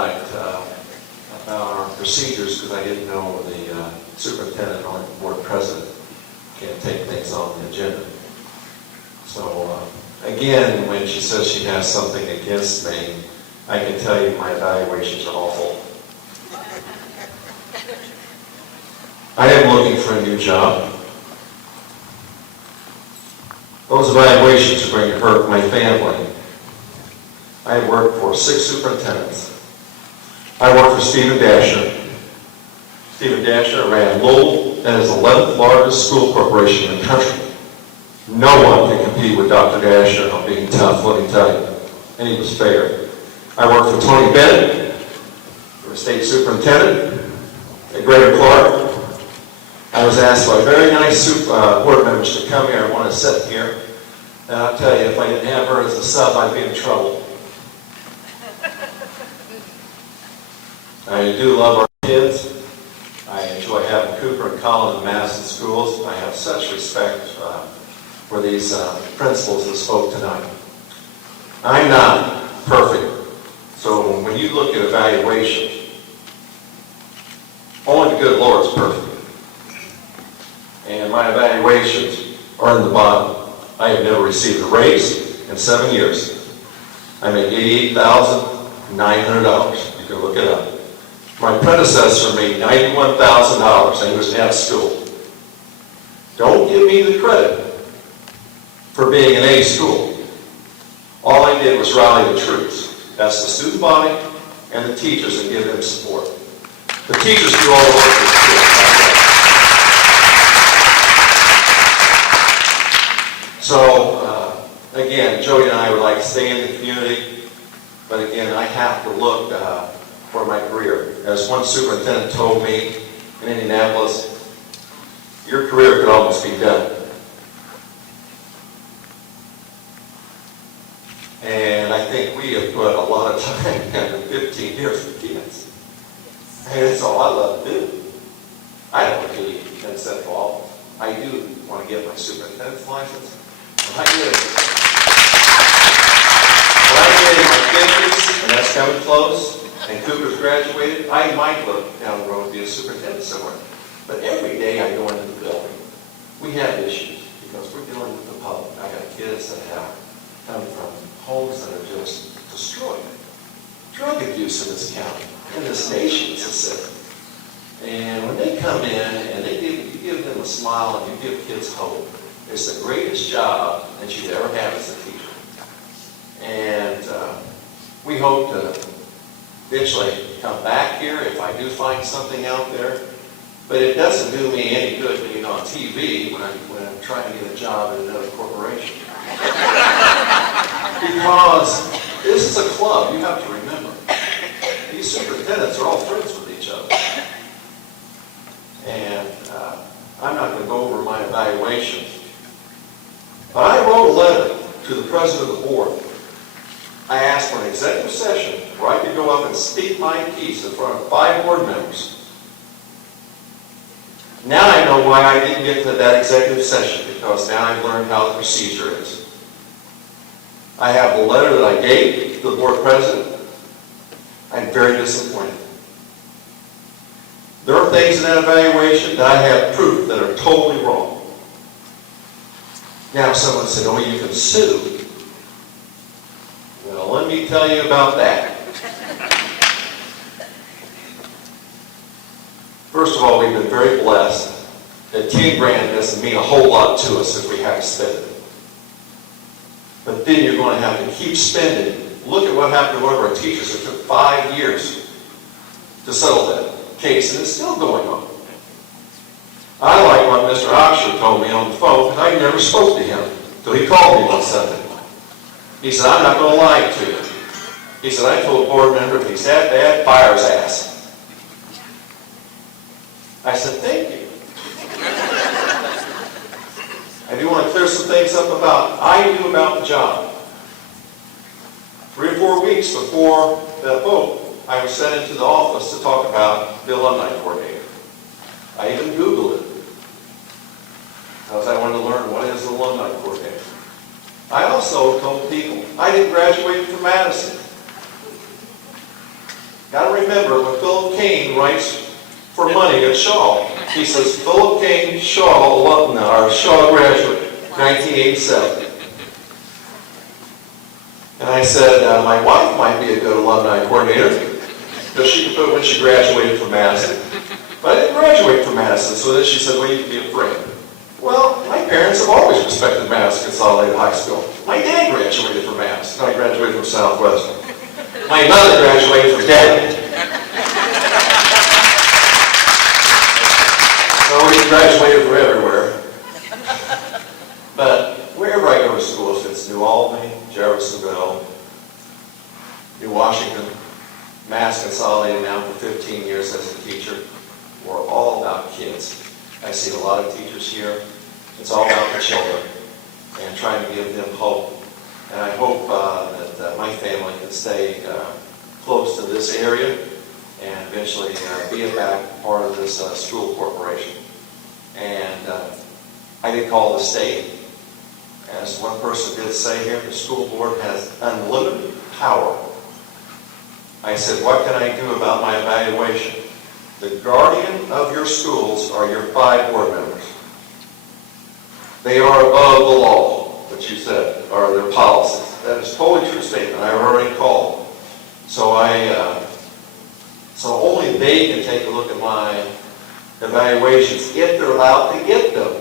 tonight about our procedures because I didn't know the superintendent or board president can't take things on the agenda. So again, when she says she has something against me, I can tell you my evaluations are awful. I am looking for a new job. Those evaluations are going to hurt my family. I have worked for 6 superintendents. I worked for Stephen Dasher. Stephen Dasher ran Lowell, that is the 11th largest school corporation in the country. No one can compete with Dr. Dasher on being tough, let me tell you. And he was fair. I worked for Tony Bennett, for state superintendent at Greater Clark. I was asked by very nice board members to come here and want to sit here. And I'll tell you, if I didn't have her as a sub, I'd be in trouble. I do love our kids. I enjoy having Cooper and Collin in Madison schools. I have such respect for these principals that spoke tonight. I'm not perfect. So when you look at evaluation, only the good Lord is perfect. And my evaluations are in the bottom. I have never received a raise in 7 years. I make $88,900. You can look it up. My predecessor made $91,000 and he was out of school. Don't give me the credit for being an A school. All I did was rally the troops. That's the student body and the teachers, and give them support. The teachers do all the work in the school. So, again, Jody and I would like to stay in the community, but again, I have to look for my career. As one superintendent told me in Indianapolis, your career could almost be done. And I think we have put a lot of time into 15 years with kids. And it's all I love to do. I don't want to be in central office. I do want to get my superintendent's license. When I get in my 50s, and that's coming close, and Cooper's graduated, I might look down the road and be a superintendent somewhere. But every day I go into the building, we have issues because we're dealing with the public. I got kids that have come from homes that are just destroyed. Drug abuse in this county, in this nation, is a sin. And when they come in and you give them a smile and you give kids hope, it's the greatest job that you ever have as a teacher. And we hope to eventually come back here if I do find something out there. But it doesn't do me any good being on TV when I'm trying to get a job in another corporation. Because this is a club, you have to remember. These superintendents are all friends with each other. And I'm not going to go over my evaluation. But I wrote a letter to the president of the board. I asked for an executive session where I could go up and speak my piece in front of 5 board members. Now I know why I didn't get to that executive session, because now I've learned how the procedure is. I have the letter that I gave to the board president. I'm very disappointed. There are things in that evaluation that I have proof that are totally wrong. Now someone said, oh, you can sue. Well, let me tell you about that. First of all, we've been very blessed that 10 grand doesn't mean a whole lot to us if we have to spend it. But then you're going to have to keep spending. Look at what happened to one of our teachers. It took 5 years to settle that case, and it's still going on. I like what Mr. Oxford told me on the phone, because I never spoke to him until he called me one Sunday. He said, I'm not going to lie to you. He said, I told a board member if he's that bad, fire his ass. I said, thank you. I do want to clear some things up about, I knew about the job. 3 or 4 weeks before that vote, I was sent into the office to talk about the alumni coordinator. I even Googled it, because I wanted to learn what is the alumni coordinator. I also told people I didn't graduate from Madison. Got to remember, when Philip Kane writes for money at Shaw, he says, Philip Kane Shaw alumni, or Shaw graduate, 1987. And I said, my wife might be a good alumni coordinator, because she could put when she graduated from Madison. But I didn't graduate from Madison, so then she said, well, you can be a friend. Well, my parents have always respected Madison Consolidated High School. My dad graduated from Madison. I graduated from Southwestern. My mother graduated from Denton. So we graduated from everywhere. But wherever I go to school, if it's New Albany, Jeffersonville, New Washington, Mass Consolidated now for 15 years as a teacher, we're all about kids. I see a lot of teachers here. It's all about the children and trying to give them hope. And I hope that my family can stay close to this area and eventually be a back part of this school corporation. And I did call the state. As one person did say here, the school board has unlimited power. I said, what can I do about my evaluation? The guardian of your schools are your 5 board members. They are above the law, what you said, or their policies. That is a totally true statement. I've already called. So so only they can take a look at my evaluations if they're allowed to get them.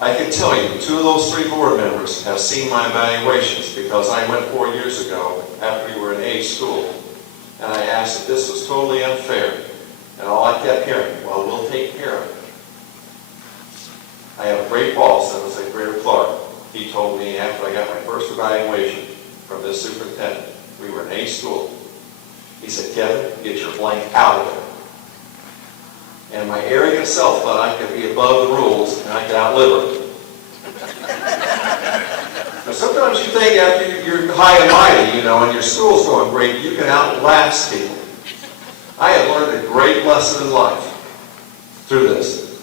I can tell you, 2 of those 3 board members have seen my evaluations because I went 4 years ago after we were in A school, and I asked if this was totally unfair. And all I kept hearing, well, we'll take care of it. I have a great boss that was a Greater Clark. He told me after I got my first evaluation from this superintendent, we were in A school. He said, Kevin, get your blank out of there. And my arrogant self thought I could be above the rules and I could outlive them. Now sometimes you think after you're high and mighty, and your school's going great, you can outlast people. I have learned a great lesson in life through this.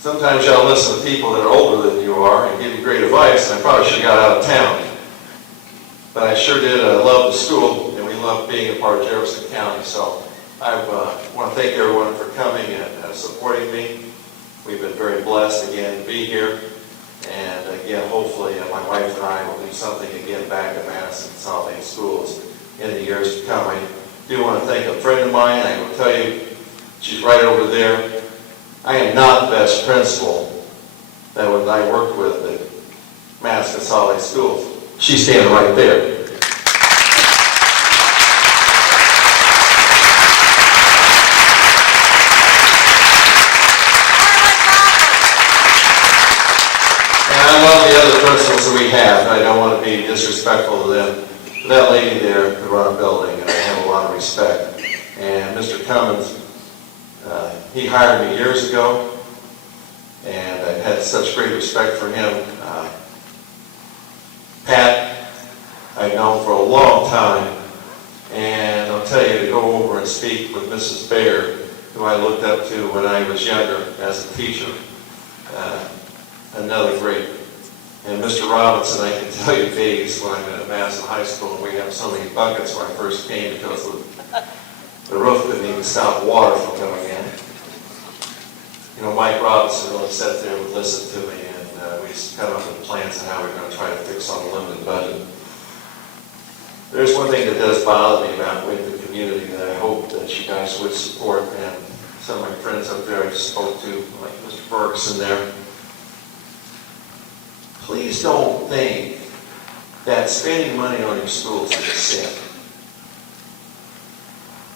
Sometimes y'all listen to people that are older than you are and give you great advice, and I probably should have got out of town. But I sure did love the school, and we love being a part of Jefferson County. So I want to thank everyone for coming and supporting me. We've been very blessed again to be here. And again, hopefully my wife and I will do something again back at Madison Consolidated Schools in the years to come. I do want to thank a friend of mine. I will tell you, she's right over there. I am not the best principal that I worked with at Madison Consolidated Schools. She's standing right there. I love the other principals that we have, and I don't want to be disrespectful to them. But that lady there could run a building, and I have a lot of respect. And Mr. Cummins, he hired me years ago, and I had such great respect for him. Pat, I've known for a long time, and I'll tell you, to go over and speak with Mrs. Baird, who I looked up to when I was younger as a teacher, another great. And Mr. Robinson, I can tell you days when I'm at Madison High School and we have so many buckets when I first came because the roof couldn't even stop water from coming in. Mike Robinson really sat there and would listen to me, and we come up with plans on how we're going to try to fix on a limited budget. There's one thing that does bother me about with the community that I hope that you guys would support, and some of my friends up there I just spoke to, like Mr. Ferguson there. Please don't think that spending money on your schools is a sin.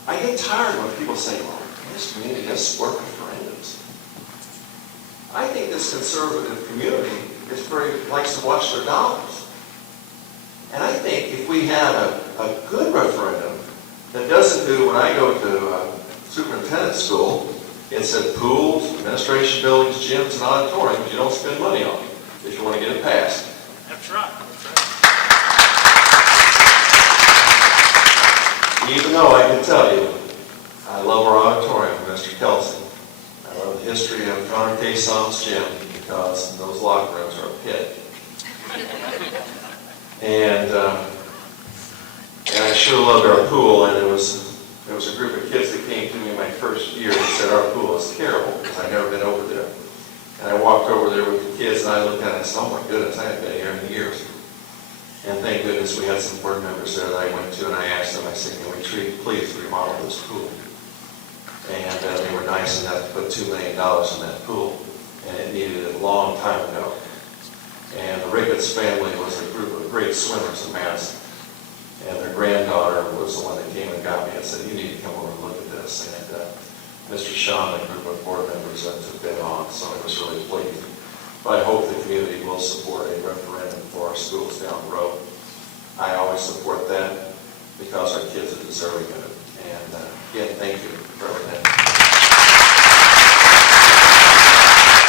I get tired when people say, well, this community does support referendums. I think this conservative community likes to watch their dollars. And I think if we have a good referendum that doesn't do, when I go to superintendent school, it said pools, administration buildings, gyms, and auditoriums you don't spend money on if you want to get it passed. That's right. Even though I can tell you, I love our auditorium, Mr. Kelsey. I love the history of Connor K. Song's gym because those locker rooms are a pit. And sure loved our pool, and there was a group of kids that came to me my first year and said our pool is terrible because I'd never been over there. And I walked over there with the kids and I looked at it and said, oh my goodness, I haven't been here in years. And thank goodness we had some board members there that I went to and I asked them, I said, can we please remodel this pool? And they were nice enough to put $2 million in that pool, and it needed it a long time ago. And the Ricketts family was a group of great swimmers in Madison. And their granddaughter was the one that came and got me and said, you need to come over and look at this. And Mr. Shaw and a group of board members took that on, so it was really pleasing. But I hope the community will support a referendum for our schools down the road. I always support that because our kids are deserving of it.